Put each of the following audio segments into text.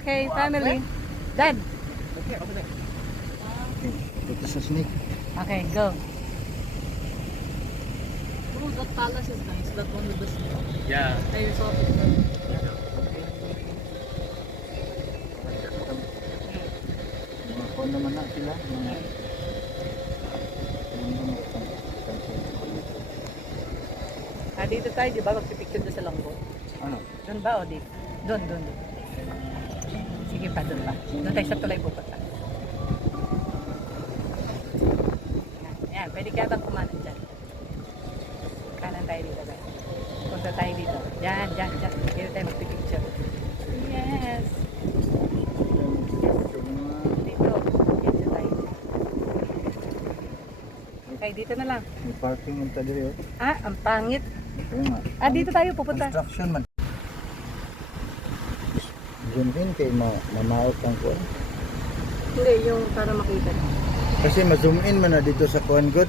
Okay, family. Dad. Okay, ito sa snake. Okay, go. Oh, that palace is nice. That one with the snow. Yeah. I saw it. Mga kuwan naman na sila. Mga Dito tayo, di ba? Magpipicture doon sa longboat. ano? Doon ba o dito? Doon. Sige pa, doon pa. Doon tayo sa tulay pupunta. Yan, pwede kaya bang kumanan dyan? Kanan tayo dito ba? Punta tayo dito. Dyan. Dito tayo magpipicture. Yes. Dito. Dito tayo. Okay, dito na lang. May parking yung tali. Ang pangit. Oo nga. Dito tayo pupunta. Construction man. Zoom in kay mamaot ang kuwan. Hindi, yung para makita. Kasi ma-zoom in man na dito sa kuwan good.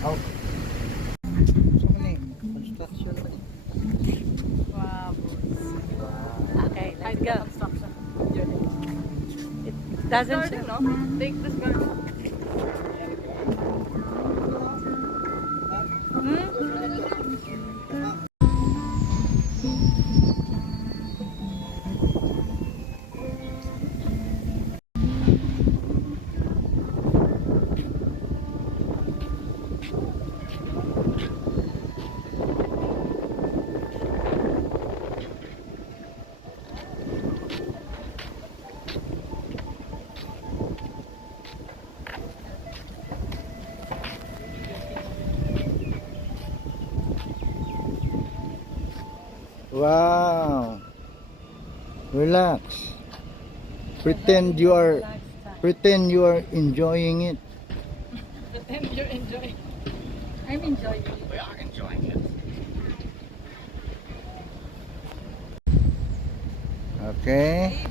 Out. So many construction man. Wow. Okay, let's go. Construction. It doesn't Garden, no? Take this garden. Wow. Relax. Pretend you are enjoying it. And you're enjoying. I'm enjoying it. We are enjoying it. Okay.